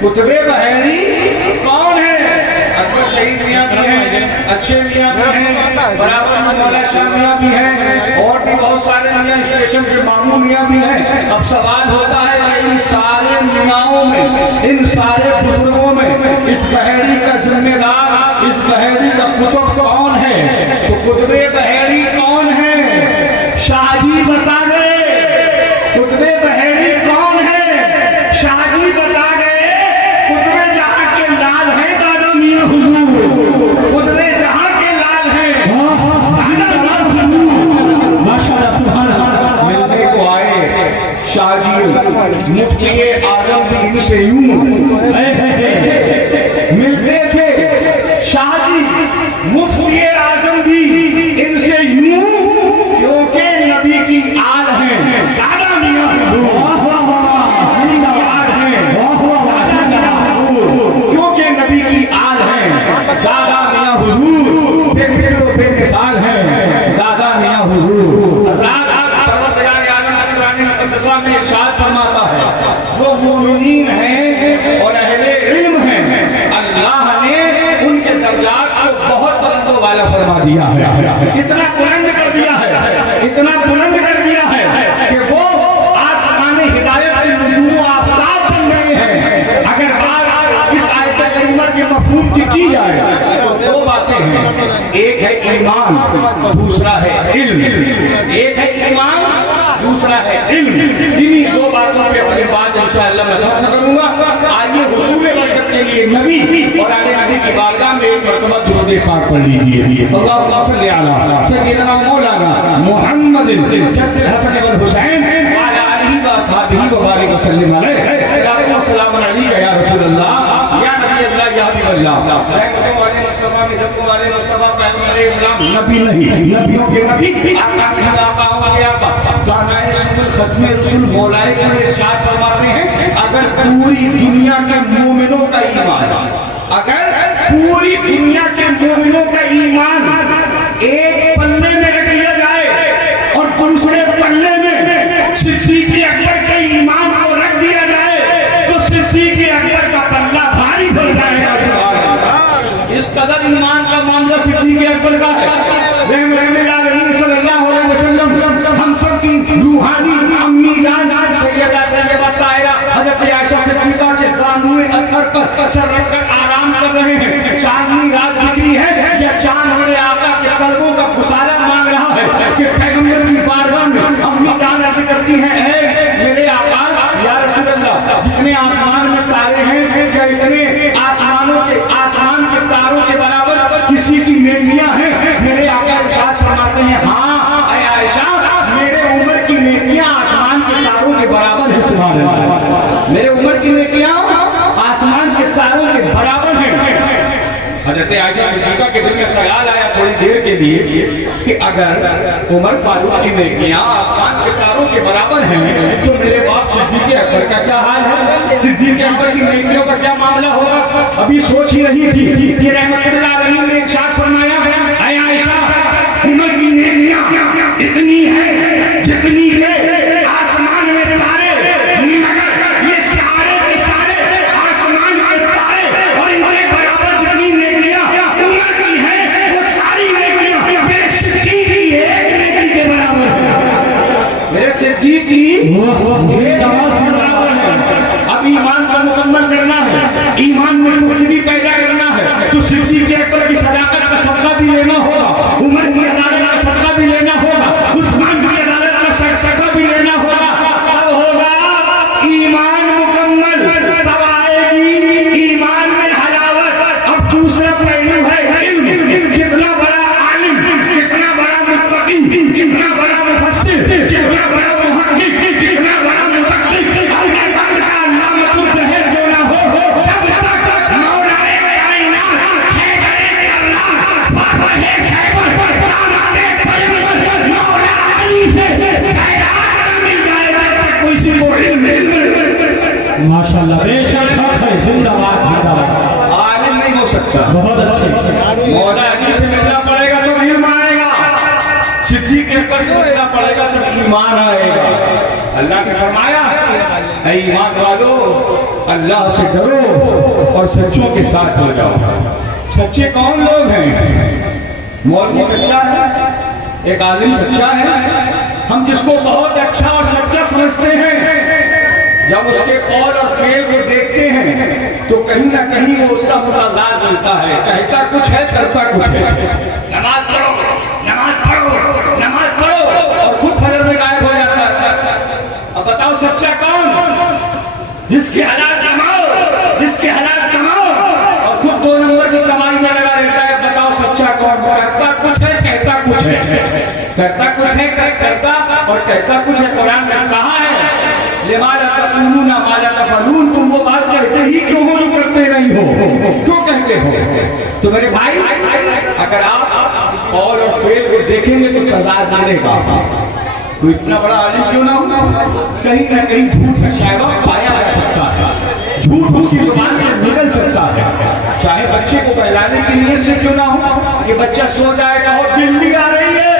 कुतुबे बहरी कौन है? अकबर शहीद मियाँ भी हैं, अच्छे मियाँ भी हैं, बराबर में मौला शाह मियाँ भी हैं, और भी बहुत सारे मियाँ, स्टेशन के मामू मियाँ भी हैं। अब सवाल होता है कि इन सारे मियाँओं में, इन सारे बुजुर्गों में इस बहरी का जिम्मेदार, इस बहरी का कुतुब कौन है? तो कुतुबे बहरी कौन है? शाहजी बता गए। कुतुबे बहरी कौन है? शाहजी बता गए। कुतुबे जहां के लाल हैं दादा मियां हुजूर, कुतुबे जहां के लाल हैं माशाअल्लाह सुभान अल्लाह। मिलने को आए शाहजी मुफ्ती आजम भी इनसे यूं मिलते थे। शाहजी मुफ्ती आजम भी इनसे यूं, क्योंकि नबी की आल है दादा मियां हुजूर, क्योंकि नबी की आल है दादा मियां हुजूर, बेमिसाल है दादा मियां हुजूर। में इरशाद फरमाता है, जो मोमिनीन हैं और अहले इल्म हैं, अल्लाह ने उनके दर्जात को बहुत बुलंदों वाला फरमा दिया है। इतना बुलंद कर दिया है, इतना बुलंद कर दिया है कि वो आसमान हिदायत के नजूम आफताब बन गए हैं। अगर बात इस आयत करीमा के मफहूम की जाए तो दो बातें हैं, एक है ईमान, दूसरा है इल्म। एक है ईमान, दूसरा है इल्म। इन्हीं दो बातों पे अपने बात इंशाअल्लाह मैं खत्म करूंगा। आइए हुसूल बरकत के लिए नबी और आने आने की बारगाह में एक मरतबा दुरूद पाक पढ़ लीजिए। अल्लाहुम्मा सल्ली अला सय्यिदना मौलाना मुहम्मद जद्दिल हसन वल हुसैन व अला आलिहि व असहाबिहि व बारिक वसल्लम अलैहि। सलाम व सलाम अलैका या रसूल अल्लाह या नबी अल्लाह या हबीब अल्लाह। हमारे मुस्तफा में जब तुम्हारे मुस्तफा पैगंबर इस्लाम नबी नहीं, नबियों के नबी आका नहीं, आका वाले आका जानाए सुल खत्म रसूल मौलाए के इरशाद फरमाते हैं, अगर पूरी दुनिया के मोमिनों का ईमान, अगर पूरी दुनिया के मोमिनों का ईमान एक पल्ले में रख लिया जाए और दूसरे पल्ले में सिद्दीक़ अकबर के ईमान को रख दिया जाए तो सिद्दीक़ अकबर का पल्ला भारी पड़ जाएगा। इस कदर ईमान का मामला सिद्दीक़ अकबर का है। सल्लल्लाहु अलैहि वसल्लम हम सब की रूहानी अम्मी जान सैयदा तैयबा ताहिरा हज़रत आयशा सिद्दीक़ा के सामने अथर पर सर रखकर आराम कर रहे हैं। चांदनी रात दिख रही है या चांद मेरे आका के कदमों का गुसारा मांग रहा है कि पैगंबर की बारगाह में अम्मी जान ऐसे करती हैं, मेरे आका या रसूल अल्लाह, जितने आसमान में तारे हैं क्या इतने आसमानों के आसमान के तारों के बराबर किसी की नेकियां हैं? मेरे आका इरशाद फरमाते हैं, हाँ आयशा, मेरे उम्र की नेकियां आसमान के तारों के बराबर है। सुभान अल्लाह, मेरे उम्र की नेकियां आसमान के तारों के बराबर हैं। हज़रत आयशा सिद्दीक़ा के दिल में ख्याल आया थोड़ी देर के लिए कि अगर उमर फारूक की नेकियां आसमान के तारों के बराबर हैं तो मेरे बाप सिद्दीक़ अकबर का क्या हाल है? सिद्दीक़ अकबर की नेकियों का क्या मामला होगा? अभी सोच ही रही थी कि रहमतुल्लाह अलैहि ने इरशाद फरमाया, ऐ आयशा, उमर की नेकियां इतनी है जितनी है आसमान में तारे, मगर ये सारे के सारे आसमान में तारे और इनके बराबर जितनी नेकियां उमर की है, वो सारी नेकियां मेरे सिद्दीक़ की एक नेकी के बराबर है। मेरे सिद्दीक़ की बराबर है। अब ईमान को मुकम्मल करना है, ईमान में मुख्तदी पैदा करना है तो सिद्दीक़ अकबर की सदाकत का सदका भी लेना होगा, उमर की अदालत का सदका भी लेना होगा, उस्मान की अदालत का सदका भी लेना होगा। तब होगा ईमान मुकम्मल, तब आएगी ईमान में हलावत। अब दूसरा पहलू है इल्म। कितना बड़ा आलिम, कितना बड़ा मुत्तकी, कितना बड़ा मुफस्सिर, कितना बड़ा मुहक्किक, कितना बड़ा मुदक्किक, अल्लाह का अल्लाह जहर जो ना हो जब तक मौलाए कायनात हैदर अल्लाह बाबा है खैबर दामादे पैगंबर मौला अली से खैरात मिल जाएगा कोई सी मोड़ी मिल माशाअल्लाह बेशक है। जिंदाबाद जिंदाबाद। आलिम नहीं हो सकता, बहुत अच्छे। मौला अली से मिलना पड़ेगा तो इल्म आएगा, सिद्दीक़ अकबर से मिलना पड़ेगा तब ईमान आएगा। अल्लाह ने फरमाया, ऐ ईमान वालों, अल्लाह से डरो और सच्चों के साथ हो जाओ। सच्चे कौन लोग हैं? मौलवी सच्चा है, एक आलिम सच्चा है। हम जिसको बहुत अच्छा और सच्चा समझते हैं, जब उसके कौल और फेल को देखते हैं तो कहीं ना कहीं वो उसका मुताज़ाद मिलता है। कहता कुछ है, करता कुछ है। नमाज पढ़ो, नमाज पढ़ो, नमाज पढ़ो, और खुद फजर में गायब हो जाता है। अब बताओ सच्चा कौन? जिसके हालात कमाओ, जिसके हालात कमाओ और खुद 2 नंबर की कमाई में लगा रहता है। बताओ सच्चा कौन? करता कुछ है, कहता कुछ है। कहता कुछ है, कहता और कहता कुछ है। कुरान में कहा है, लिमाला तक़ूलूना मा ला तफ़अलून, तुम वो बात कहते ही क्यों हो जो करते नहीं हो? क्यों कहते हो? तो मेरे भाई, अगर आप कौल और फेल को देखेंगे तो तज़ाद मिलेगा। कोई इतना बड़ा आलिम क्यों ना हो, कहीं ना कहीं झूठ का शैवा पाया जा सकता है। झूठ उसकी जुबान से निकल सकता है। चाहे बच्चे को बहलाने की नीयत से क्यों ना हो कि बच्चा सो जाएगा और बिल्ली आ रही है,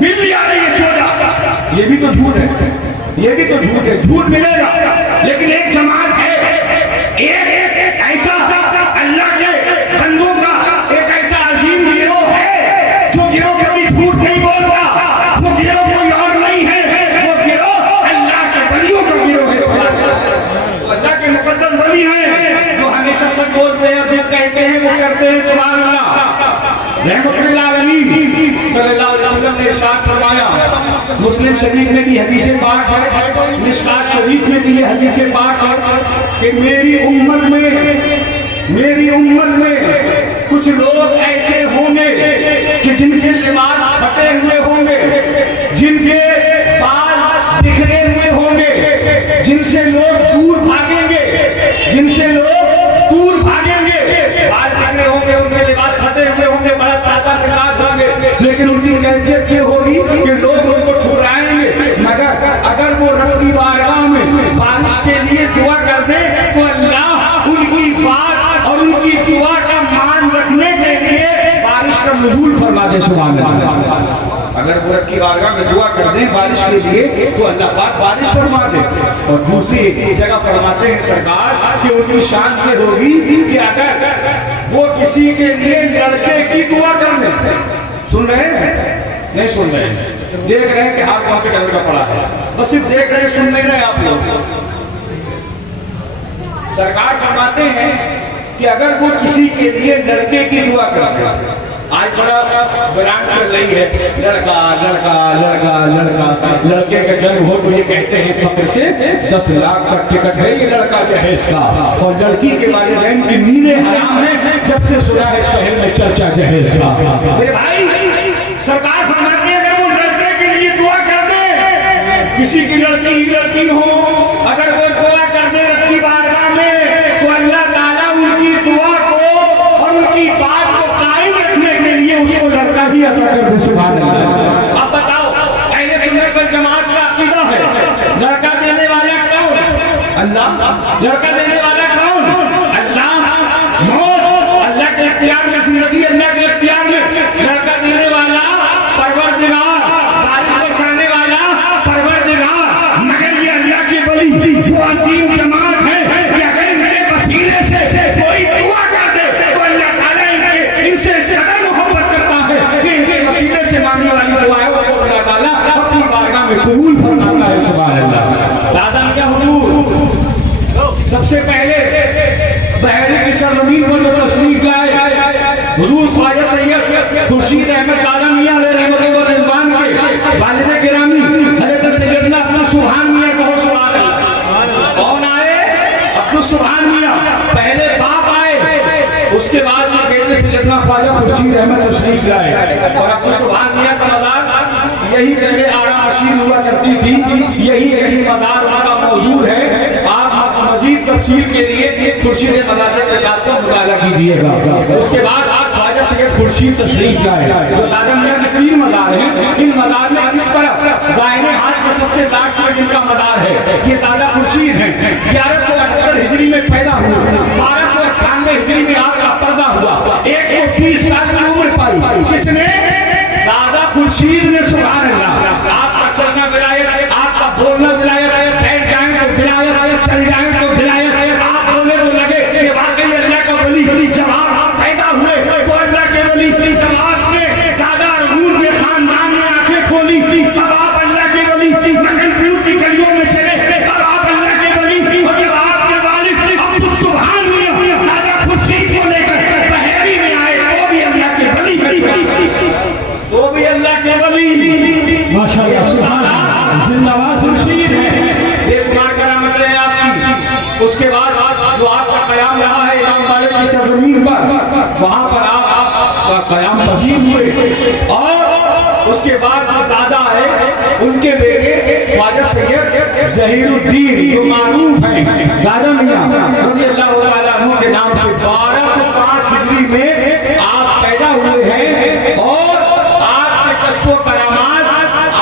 बिल्ली आ रही है, सो जा, ये भी तो झूठ है। ये भी तो झूठ है। झूठ मिलेगा, लेकिन एक जमात है, एक ऐसा अल्लाह के बंदों का एक ऐसा अजीम गिरोह है जो गिरोह कभी झूठ नहीं बोलता। वो गिरोह कोई और नहीं है, वो गिरोह अल्लाह के वलियों का गिरोह है। अल्लाह के मुकद्दस वली हैं जो हमेशा सच बोलते हैं, जो कहते हैं वो करते हैं। सुभान अल्लाह। रहमतुल्लिल आलमीन सल्लल्लाहु अलैहि वसल्लम ने इरशाद फरमाया, मुस्लिम शरीफ में भी हदीस पाक है, मिशकात शरीफ में भी ये हदीस पाक है कि मेरी उम्मत में कुछ लोग ऐसे होंगे कि जिनके लिबास फटे हुए होंगे, जिनके बाल बिखरे हुए होंगे, जिनसे लोग दूर भागेंगे, जिनसे लोग दूर भागेंगे। बाल बिखरे होंगे, उनके लिबास फटे हुए होंगे, बड़ा सादा के साथ होंगे, लेकिन उनकी कैफियत ये होगी कि लोग उनको ठुकराएंगे। मगर अगर वो रब की बारगाह में बारिश के लिए दुआ कर दे तो अल्लाह उनकी बात और उनकी दुआ का मान रखने के लिए बारिश का नुज़ूल फरमा दे। सुभान अल्लाह। अगर वो रब की बारगाह में दुआ कर दे बारिश के लिए तो अल्लाह पाक बारिश फरमा दे। और दूसरी जगह फरमाते हैं सरकार कि उनकी शान ये होगी कि अगर वो किसी के लिए लड़के की दुआ कर दे। सुन रहे हैं? नहीं सुन रहे हैं? देख रहे हैं कि हाथ कौन से कलर का पड़ा है, बस सिर्फ देख रहे हैं, सुन नहीं रहे आप लोग। सरकार फरमाते हैं कि अगर वो किसी के लिए लड़के की दुआ करते हैं। आज बड़ा ब्रांड चल रही है, लड़का लड़का लड़का लड़का। लड़के का जन्म हो तो ये कहते हैं फख्र से 10 लाख का टिकट है ये लड़का जहेज का, और लड़की के वालिदैन की नींदें हराम है जब से सुना है शहर में चर्चा जहेज का। मेरे भाई, सरकार फरमाती है कि वो लड़के के लिए दुआ कर दे। किसी की लड़की हो, अगर वो दुआ कर दे रब की बारगाह में तो अल्लाह ताला उनकी दुआ को और उनकी बात को कायम रखने के लिए उसको लड़का ही अता कर दे। सुभान अल्लाह। अब बताओ, अहले सुन्नत वल जमात का अकीदा है, लड़का देने वाला कौन? अल्लाह। लड़का देने वाला कौन? अल्लाह। मौत अल्लाह के इख्तियार में, जिंदगी अल्लाह के इख्तियार में। लड़का देने वाला परवरदिगार, बारिश बरसाने वाला परवरदिगार। मगर ये अल्लाह के वली वो अजीम जमात है कि अगर इनके वसीले से कोई दुआ कर दे तो अल्लाह ताला इनसे ज़्यादा मोहब्बत करता है कि इनके वसीले से मांगने वाली दुआ है वो अल्लाह ताला अपनी बारगाह में कबूल फरमाता है। सुभान अल्लाह। दादा मियां हुजूर सबसे पहले बहरी की सरजमीन पर जो तशरीफ लाए, हुजूर ख्वाजा सैयद खुर्शीद अहमद दादा मियां रहमतुल्लाह व रिज़वान के वालिद गिरामी हज़रत सैयदना अपना सुभान मियां कहो। सुभान अल्लाह। कौन आए? अपना सुभान मियां। पहले बाप आए, उसके बाद में बेटे सैयदना ख्वाजा खुर्शीद अहमद तशरीफ लाए, और अपना सुभान मियां का मज़ार यही पहले आरा मशीन हुआ करती थी, यही मज़ार उनका मौजूद है। आप मजीद तफसील के लिए खुर्शीद मज़ार किताब का मुताला कीजिएगा। उसके बाद आप ख्वाजा सैयद खुर्शीद तशरीफ लाए। जो दादा मियां के 3 मज़ार हैं, इन मज़ार में इस तरफ दाहिने हाथ में सबसे लास्ट में जिनका मज़ार है ये दादा खुर्शीद हैं। 1178 हिजरी में पैदा हुए, 1298 हिजरी में आपका पर्दा हुआ, 120 साल की उम्र पाई। किसने? दादा खुर्शीद ने। सुभान अल्लाह। आपका जो आपका कयाम रहा है इमाम मालिक की सरजमीन पर, वहां पर आपका कयाम पसीब हुए। और उसके बाद जो दादा है उनके बेटे ख्वाजा सैयद ज़हीरुद्दीन जो मारूफ हैं दादा मियां रज़ियल्लाहु ताला अन्हु के नाम से 1205 हिजरी में आप पैदा हुए हैं। और आपके कश्फ व करामात,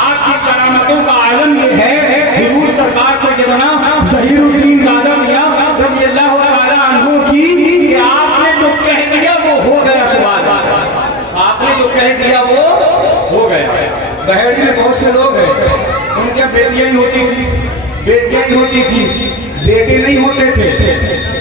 आपकी करामतों का आलम ये है हुजूर सरकार से ये बना ज़हीरुद्दीन दादा मियां रज़ियल्लाहु ताला अन्हु की कि आपने जो कह दिया वो हो गया। सुभान अल्लाह, आपने जो कह दिया वो हो गया। बहेड़ी में बहुत से लोग हैं, उनके बेटियां ही होती थी, बेटियां ही होती थी, बेटे नहीं होते थे।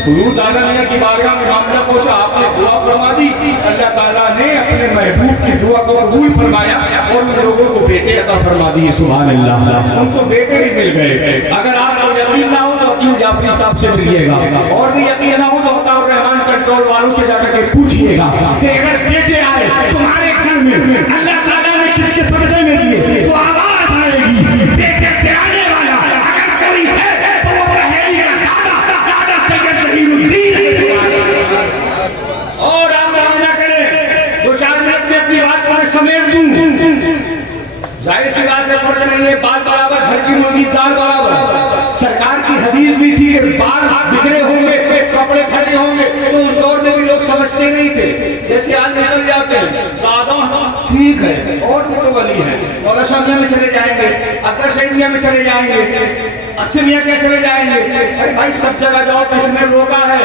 हुजूर दादा मियां की बारगाह में मामला पहुंचा, आपने दुआ फरमा दी, अल्लाह ताला ने अपने महबूब की दुआ को कबूल फरमाया और उन लोगों को बेटे अता फरमा दिए। सुभान अल्लाह, उनको बेटे ही मिल गए। अगर आपको यकीन ना हो तो अकील जाफरी साहब से मिलिएगा, और भी यकीन ना हो तो अताउर रहमान कंट्रोल वालों से जाकर के पूछिएगा कि अगर बेटे आए तुम्हारे घर में, अल्लाह ताला ने किसके समझे में दिए तो आवाज आएगी बेटे त्याने वाला अगर कोई है तो वो बहेड़ी का दादा सैयद ज़हीरुद्दीन है। और आप ना करें 2-4 मिनट में अपनी बात को मैं समेट दूं। जाहिर सी बात है, फर्क नहीं है, बाल बराबर, घर की मुर्गी दाल बराबर। सरकार की हदीस भी थी कि बाल बिखरे होंगे, कपड़े फटे होंगे, तो उस दौर में भी लोग समझते नहीं थे। जैसे आज निकल जाते हैं दादा ठीक है और तो वली है, मौला शाह मियां में चले जाएंगे, अकबर शहीद मियां में चले जाएंगे, अच्छे मियां क्या चले जाएंगे। अरे भाई सब जगह जाओ, किसने रोका है?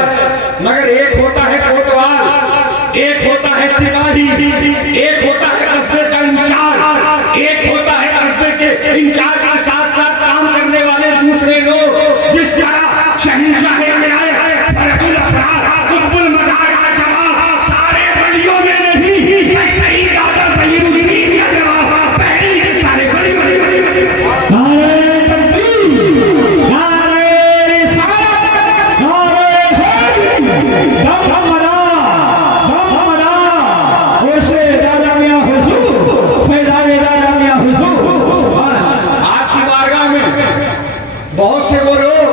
मगर एक होता है कोतवाल, एक होता है सिपाही, एक होता है कस्बे का इंचार्ज, एक होता है कस्बे के इंचार्ज के साथ साथ काम करने वाले दूसरे लोग। जिस तरह शहंशाह में आए फरकुल अबरार, कुतुबुल मदार जवाब सारे वलियों में नहीं, ऐसे ही दादा ज़हीरुद्दीन का जवाब पहले ही सारे बड़ी बड़ी बड़ी बड़ी नारे तकबीर, नारे रिसालत, नारे हैदरी, दम हमारा, होशे दादा मियां हुजूर, फैज़ाए दादा मियां हुजूर। आपकी बारगाह में बहुत से वो लोग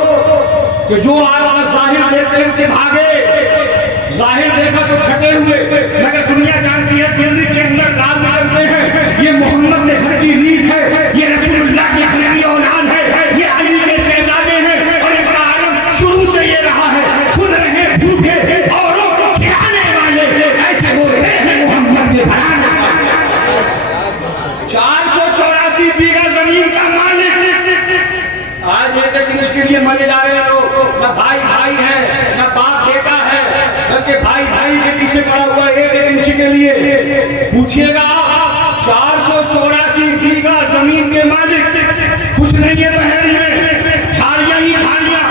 कि जो आवाज जाहिर देखते उनके भागे, जाहिर देखा तो खटे हुए, मगर दुनिया जानती है दिल्ली के अंदर लाल निकलते हैं। ये मोहम्मद के घर की रीत है, ये रसूलुल्लाह के घर की औलाद है, ये अली के शहजादे हैं। और इनका आलम शुरू से ये रहा है, खुद रहे भूखे औरों को खिलाने वाले, ऐसे होते हैं मोहम्मद के घराने वाले। 484 बीघा जमीन का मालिक आज एक दिन के लिए मरे जा रहे लोग, न भाई भाई है, न बाप बेटा है, बल्कि भाई भाई के पीछे पड़ा हुआ एक इंच के लिए। पूछिएगा 484 बीघा जमीन के मालिक कुछ नहीं है बहेड़ी में, झाड़ियां ही झाड़ियां,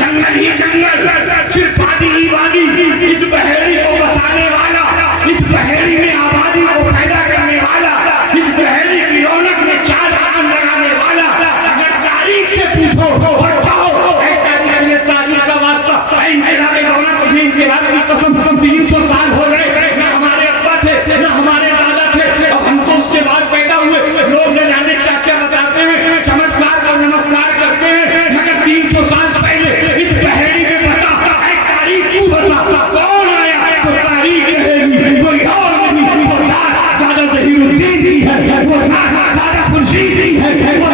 जंगल ही जंगल, सिर्फ वादी ही वादी। इस बहेड़ी को बसाने वाला, इस बहेड़ी में आबादी को पैदा करने वाला, इस बहेड़ी की रौनक में 4 चांद लगाने वाला, अगर तारीख से पूछो और कहो तारीख का वास्ता इनकलाब रौनक मुझे इनकलाब की कसम 300 साल हो गए, न हमारे अब्बा थे न हमारे दादा थे, और हम तो उसके बाद पैदा हुए। लोग न जाने क्या क्या बताते हैं, चमत्कार को नमस्कार करते हैं, मगर 300 साल पहले इस बहेड़ी में बता तारीख क्यों बता, कौन आया तो तारीख रहेगी, कोई और नहीं। वो दादा ज़हीरुद्दीन भी है, वो दादा खुर्शीद भी है, वो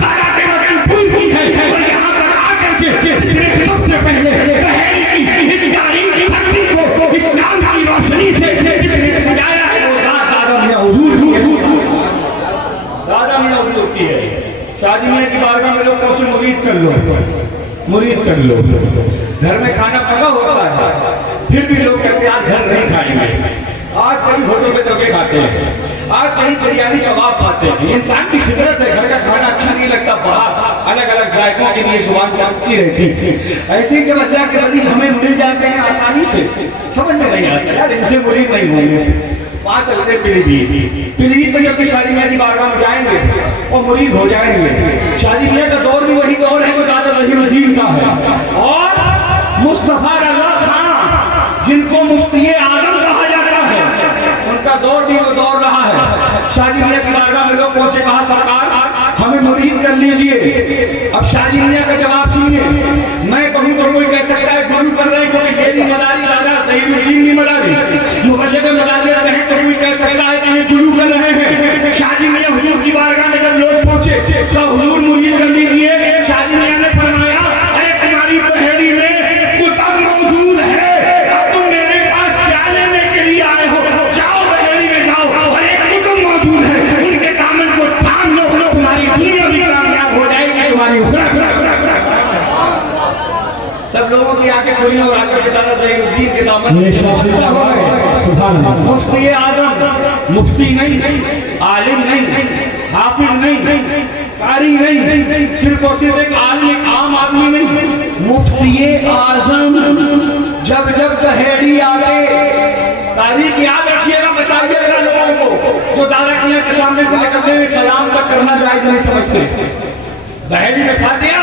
दादा के मगन फूल भी है। और यहाँ पर आकर के जिसने सबसे पहले बहेड़ी की इस तारीख की धरती को इस्लाम की रोशनी से जिसने सजाया है वो दादा मियां हुजूर की है, दादा मियां हुजूर की है। शादी मियां की बारगाह में लोग पहुंचे, मुरीद कर लो, मुरीद कर लो। घर में खाना पका होता है, फिर भी लोग कहते हैं आज घर नहीं खाएंगे। आज कहीं होटल में दबे खाते हैं, आज कहीं बिरयानी कबाब खाते हैं। इंसान की फितरत है, घर का खाना अच्छा नहीं लगता, बाहर अलग अलग जायकों के लिए जुबान चलती रहती है। ऐसे जब अल्लाह के वली हमें मिल जाते हैं आसानी से, समझ में नहीं आता यार इनसे मुरीद नहीं होंगे। वहाँ चलते पीलीभीत में जब शादी मियां की बारगाह में जाएंगे और मुरीद हो जाएंगे। शादी मियां का दौर भी वही दौर है, वो दादा ज़हीरुद्दीन का है। और मुस्तफा रज़ा खान जिनको मुफ्ती आजम कहा जाता है, उनका दौर भी वो दौर रहा है। शादी मियां की बारगाह में लोग पहुंचे, कहा सरकार हमें मुरीद कर लीजिए। अब शादी मियां का जवाब सुनिए, मैं कहूँ तो कोई कह सकता है गुरु की आंखें खुली और आकर के दादा ज़हीरुद्दीन के दामन ये शासिता है सुभान अल्लाह। मुफ्ती आजम, मुफ्ती नहीं, आलिम नहीं, हाफिज नहीं, कारी नहीं, सिर्फ और सिर्फ एक आलिम, एक आम आदमी नहीं, मुफ्ती आजम। जब जब कहेड़ी आते, तारीख याद रखिएगा, बताइएगा लोगों को जो दादा किया के सामने से निकलने में सलाम तक करना जायज नहीं समझते। बहेड़ी में फातिहा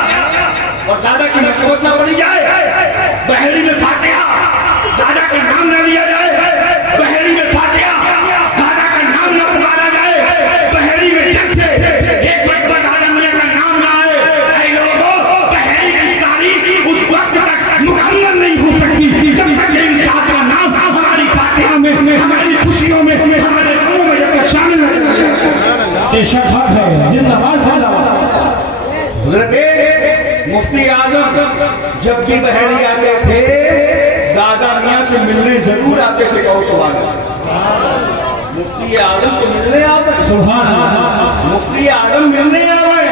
और दादा की मकबूत ना पड़ी जाए, बहेड़ी में फातिहा दादा का नाम न लिया जाए, बहेड़ी में फातिहा दादा का नाम न पुकारा जाए, बहेड़ी में जब से एक मरतबा दादा मियां का नाम ना आए, ऐ लोगों, बहेड़ी की तारीख उस वक्त तक मुकम्मल नहीं हो सकती जब तक ये इंसान का नाम हमारी फातिहा में, हमारी खुशियों में, हमारे गमों में जब तक शामिल नहीं हो जाए। ये शख्स है जिंदाबाद जिंदाबाद। मुफ्ती आजम जब भी बहेड़ी आते थे, दादा मियां से मिलने जरूर आते थे। कहो सुभान अल्लाह। मुफ्ती आजम को मिलने आते, सुभान अल्लाह। मुफ्ती आजम मिलने आए।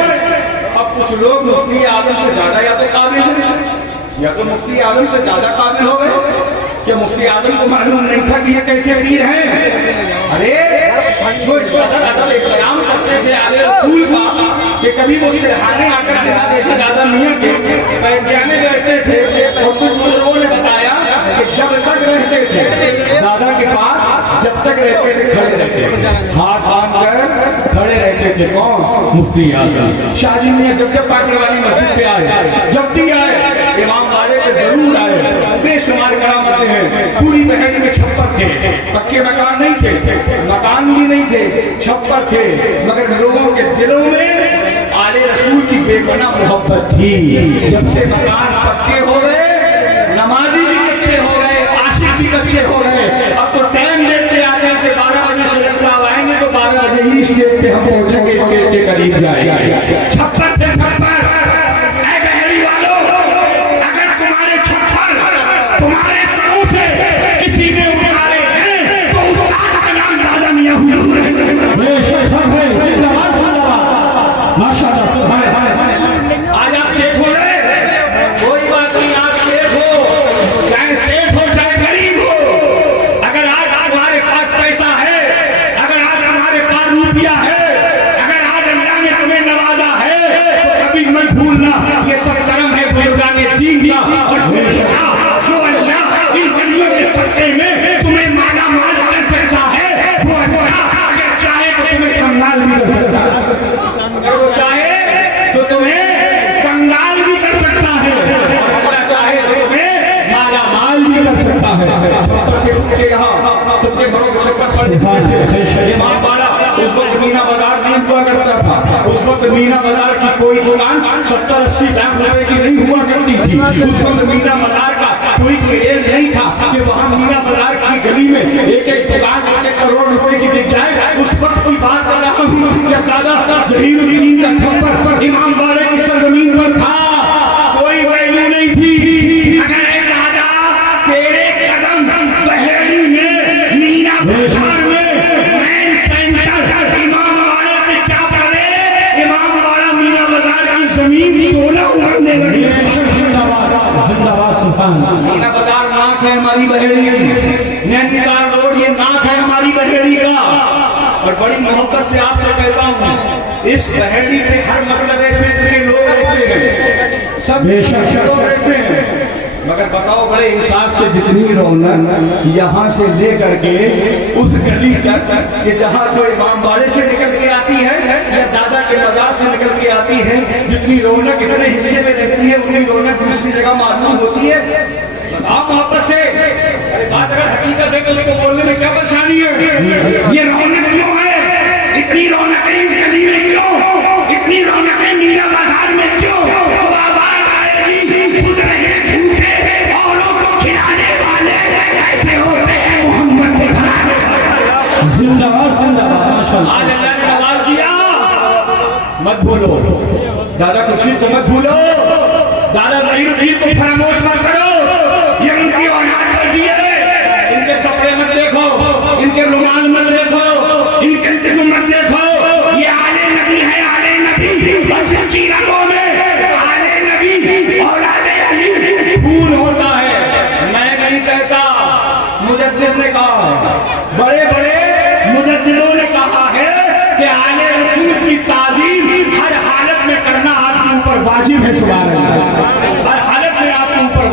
अब कुछ लोग मुफ्ती आजम से ज्यादा या तो काबिल हैं, या तो मुफ्ती आजम से ज्यादा काबिल हो गए कि मुफ्ती आजम को मालूम नहीं था कि ये कैसे पीर हैं। अरे जो इस कदर अदब एहतराम करते थे आले रसूल का कि कभी वो सिरहाने आकर दिखाते थे दादा मियां के, वैज्ञानिक रहते थे। और कुछ लोगों ने बताया कि जब तक रहते थे दादा के पास, जब तक रहते थे खड़े रहते थे, हाथ बांध कर खड़े रहते थे। कौन? मुफ्ती आजम। शाहजी मियां जब जब पाटने वाली मस्जिद पे आए, जब भी आए, इमाम वाले पे जरूर आए। बेशुमार करामतें हैं। पूरी बहेड़ी में छप्पर थे, पक्के मकान नहीं थे, मकान भी नहीं थे, छप्पर थे, मगर लोगों के दिलों में आले रसूल की बेपनाह मोहब्बत थी। जब से मकान पक्के हो गए, नमाजी भी अच्छे हो गए, आशिक भी अच्छे हो गए। अब तो टाइम देखते आते हैं कि 12 बजे शेख साहब आएंगे तो 12 बजे ही स्टेज पे हम पहुंचेंगे, स्टेज के करीब जाएंगे। छप्पर थे, छप्पर। ऐ बहेड़ी वालों, अगर तुम्हारे छप्पर तुम्हारे सरों से किसी ने उतारे हैं तो उस साथ का नाम दादा मियां हुजूर है। ये शख्स है जिंदाबाद जिंदाबाद। माशाअल्लाह सुभान अल्लाह। आज आप शेख हो गए, कोई बात नहीं, आप शेख हो, चाहे शेख हो चाहे गरीब हो। अगर आज तुम्हारे पास पैसा है, अगर आज तुम्हारे पास रुपया है, अगर आज अल्लाह ने तुम्हें नवाजा है, तो कभी मत भूलना ये सब कर्म है बुजुर्गाने दीन का। और जो अल्लाह इन गलियों के सच्चे में तुम्हें माला माल कर सकता है, वो अल्लाह अगर चाहे तो तुम्हें कंगाल भी कर सकता है। अगर वो चाहे तो तुम्हें कंगाल भी कर सकता है, और अल्लाह चाहे तो तुम्हें माला माल भी कर सकता है। सबके यहाँ सबके घरों में छप्पर पड़े थे। इमाम बाड़ा उस वक्त मीना बाजार नहीं हुआ करता था। उस वक्त मीना बाजार की कोई दुकान 70-80 लाख रुपए की नहीं हुआ करती थी। उस वक्त मीना बाजार का कोई क्रेज नहीं था कि वहाँ मीना बाजार की गली में एक एक दुकान 1 करोड़ रुपए की बिक जाए। उस वक्त की बात कर रहा हूँ जब दादा ज़हीरुद्दीन का छप्पर इमाम बाड़े की सरजमीन पर था, कोई वैल्यू नहीं थी। अगर एक दादा तेरे कदम बहेड़ी में, मीना बाजार में, मेन सेंटर इमाम बाड़े पे क्या पड़े, इमाम बाड़ा मीना बाजार की जमीन 16 उड़ने लगी। ये शख्स जिंदाबाद जिंदाबाद सुभान अल्लाह। मीना बाजार नाक है हमारी बहेड़ी की, नैनीताल रोड ये नाक है हमारी बहेड़ी का। और बड़ी मोहब्बत से आपसे कहता हूँ, इस बहेड़ी पे हर मतलब के लोग रहते हैं, सब लोग रहते हैं, मगर बताओ बड़े इंसाफ से जितनी रौनक यहाँ से ले करके उस गली तक कि जहाँ जो इमाम बाड़े से निकल के आती है या दादा के मजार से निकल के आती है, जितनी रौनक इतने हिस्से में रहती है उतनी रौनक दूसरी जगह मालूम होती है। बताओ मोहब्बत से, अरे बात अगर हकीकत है तो उसको बोलने में क्या परेशानी है? ये रौनक क्यों है? इतनी रौनक है इस गली में क्यों? इतनी रौनक है मीना बाजार में क्यों? आवाज आएगी, खुद रहे भूखे औरों को खिलाने वाले ऐसे होते हैं मोहम्मद के घराने। जिंदाबाद जिंदाबाद माशाअल्लाह। आज अल्लाह ने नवाज दिया, मत भूलो दादा खुर्शीद को, मत भूलो दादा ज़हीरुद्दीन को, फरामोश मत करो। ये उनकी औलाद पर दिए, इनके कपड़े मत देखो, इनके रुमाल मत देखो, इनके जिस्म मत देखो। ये आले नबी है, आले नबी, और जिसकी रगों में आले नबी औलादे अली खून होता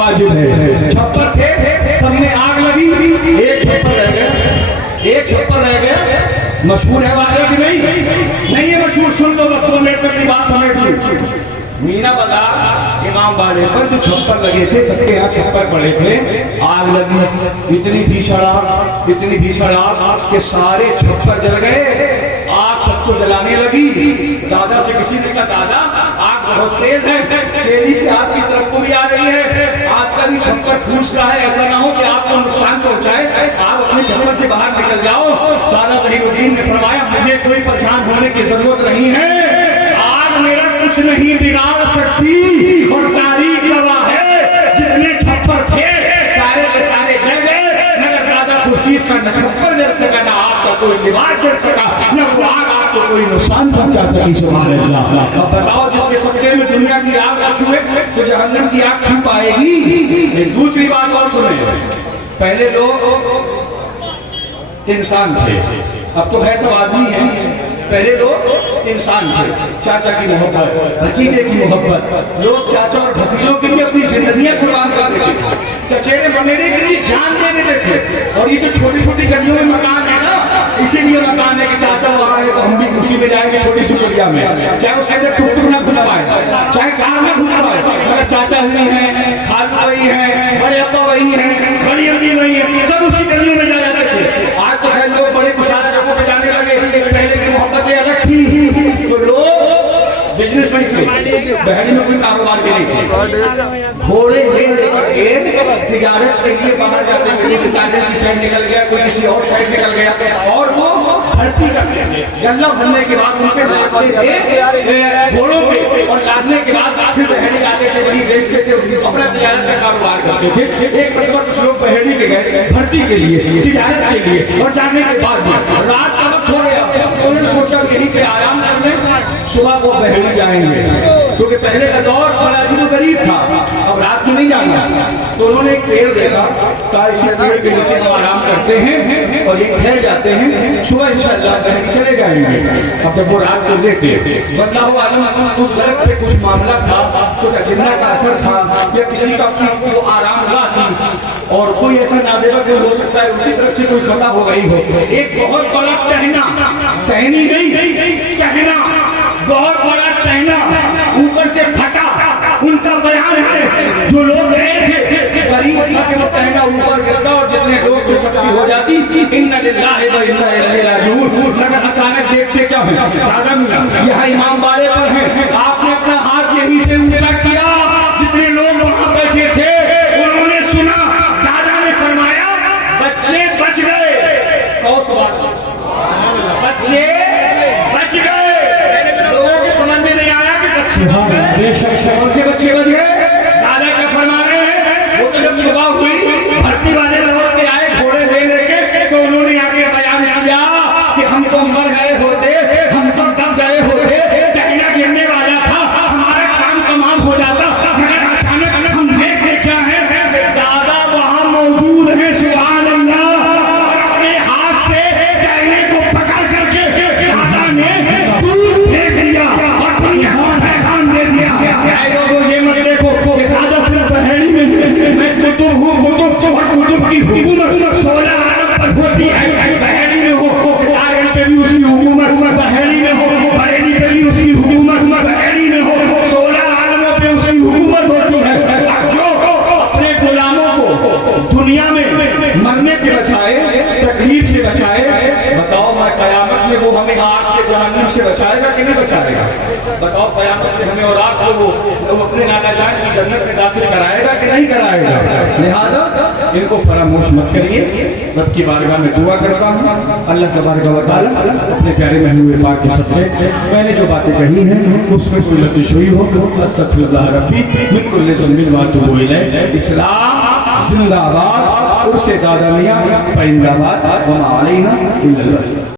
वाजिब है। छप्पर थे, सब में आग लगी, एक छप्पर रह गया, एक छप्पर रह गया। मशहूर है वाक़या कि नहीं है मशहूर? सुन लो बस 2 मिनट में अपनी बात समझ ली। मीना बाजार इमाम बाड़े पर जो छप्पर लगे थे, सबके यहाँ छप्पर पड़े थे, आग लगी। इतनी भीषण आग कि सारे छप्पर जल गए। आग सबको जलाने लगी। दादा से किसी ने कहा, दादा आग बहुत तेज है, तेजी से आपकी तरफ को भी आ रही है, आपका भी छप्पर फूस रहा है, ऐसा ना हो कि आपको नुकसान पहुंचाए, आप अपने छप्पर से बाहर निकल जाओ। दादा ज़हीरुद्दीन ने फरमाया, मुझे कोई परेशान होने की जरूरत नहीं है, आग मेरा कुछ नहीं बिगाड़ सकती, और तारीख गवाह है जितने छप्पर थे सारे के सारे जल गए, मगर दादा खुर्शीद का न छप्पर जल सका, न आपका कोई लिबास जल सका, न वो आग आपको कोई नुकसान पहुंचा सकी। सुभान अल्लाह। अब बताओ, जिसके सब्जे में दुनिया की आग न छुए तो जहन्नम की आग छू पाएगी? एक दूसरी बात और सुने, पहले लोग इंसान थे, अब तो है सब आदमी है। पहले लोग इंसान थे, चाचा की मोहब्बत, भतीजे की मोहब्बत, लोग चाचा और भतीजों के लिए अपनी जिंदगियां कुर्बान कर देते थे, चचेरे ममेरे के लिए जान दे देते थे। और ये जो छोटी छोटी गलियों में मकान है ना, इसीलिए मकान है कि चाचा वहां है तो हम भी खुशी में जाएंगे छोटी सी गलिया में, चाहे उसके अंदर टुक टुक ना घुस पाए, चाहे कार ना घुस पाए, मगर चाचा वही है, खाला वही है, बड़े अब्बा वही है, बड़ी अम्मी वही है, सब उसी गलियों में जा जाते थे। आज तो है लोग बड़े कुशाला जगहों पे जाने लगे, पहले की मोहब्बतें अलग थी। तो लोग बिजनेस नहीं थे, बहनी में कोई कारोबार भी नहीं थे, घोड़े लेकर के तिजारत के लिए बाहर जाते थे। किसी ताजर की साइड निकल गया, कोई किसी और साइड निकल गया, और वो भर्ती करते थे। गल्ला भरने के बाद उनके लादते थे घोड़ों पे, और लादने के बाद फिर बहनी आते थे, वही बेचते थे, अपना तिजारत का कारोबार करते थे। एक परिवार कुछ लोग बहनी के गए भर्ती के लिए, तिजारत के लिए, और जाने के बाद रात का वक्त हो गया, उन्होंने सोचा यहीं पे आराम कर लें, सुबह वो बहरी जाएंगे, क्योंकि पहले का दौर बड़ा गरीब था, अब रात में नहीं जाना। तो उन्होंने एक पेड़ देखा, कहा इस पेड़ के नीचे हम आराम करते हैं और ये ठहर जाते हैं, सुबह इंशाअल्लाह बहरी चले जाएंगे। अब जब वो रात को लेते बदलाव आलम, उस दरख्त पे कुछ मामला था, कुछ अजिन्ना का असर था, या किसी का वो आरामगाह थी, और कोई ऐसा नाज़िरा कोई हो सकता है उनकी तरफ से कोई खता हो गई हो। एक बहुत बड़ा टहना, टहनी नहीं टहना, बहुत बड़ा टहना ऊपर से फटा। उनका बयान है, जो लोग गए थे करीब था कि वो टहना ऊपर गिरता और जितने लोग की शक्ति हो जाती, इन्ना लिल्लाहि व इन्ना इलैहि राजिऊन। मगर अचानक देखते क्या है, यहाँ इमाम बाड़े पर है, आपने अपना हाथ यहीं से ऊंचा किया, जितने लोग वहां बैठे थे उन्होंने सुना, दादा ने फरमाया बच्चे बच गए। कौन सी बात, बच्चे बच गए। लोगों के समझ में नहीं आया कि बच्चे कौन से बच्चे बच गए। दादा क्या फरमा रहे हैं, वो तो जब सुबह हुई भर्ती वाले लौट के आए घोड़े ले लेके, तो उन्होंने आगे बयान किया कि हम तो मर गए होते, हम तो दब गए होते, टहना गिरने वाला था, हमारा काम तमाम हो जाता, मगर अचानक हम देखे क्या है, दादा वहां मौजूद है। सुभान अल्लाह। अपने हाथ से टहने को पकड़ करके दादा ने दूर फेंक दिया और दुनिया पैगाम दे दिया। लोगों ये मत देखो कि दादा सिर्फ बहनी में मैं कुतुब हूँ, कुतुब की हुकूमत 16 आलम पर होती है, बहनी में हो, सितारे पे भी उसकी हुकूमत, बहनी में हो, बरेली पे भी उसकी हुकूमत, बहनी में हो, 16 आलमों पे उसकी हुकूमत होती है। जो अपने गुलामों को दुनिया में मरने से बचाए, तकलीफ से बचाए, बताओ मैं कयामत में वो हमें आग से जहन्नम से बचाएगा कि नहीं बचाएगा? बताओ कयामत में हमें और आपको वो अपने नाना जान की जन्नत में दाखिल कराएगा कि नहीं कराएगा? लिहाजा इनको फरामोश मत करिए। रब की बारगाह में दुआ करता हूँ, अल्लाह तबारक व तआला अपने प्यारे महबूब पाक के सबसे मैंने जो बातें कही हैं उसमें कोई लतीश हुई हो, अस्तगफिरुल्लाह रब्बी मिन कुल्लि ज़ंबिन व अतूबु इलैह। इस्लाम जिंदाबाद, उससे दादा मियां परिंदाबाद, व मा अलैना इल्लल बलाग।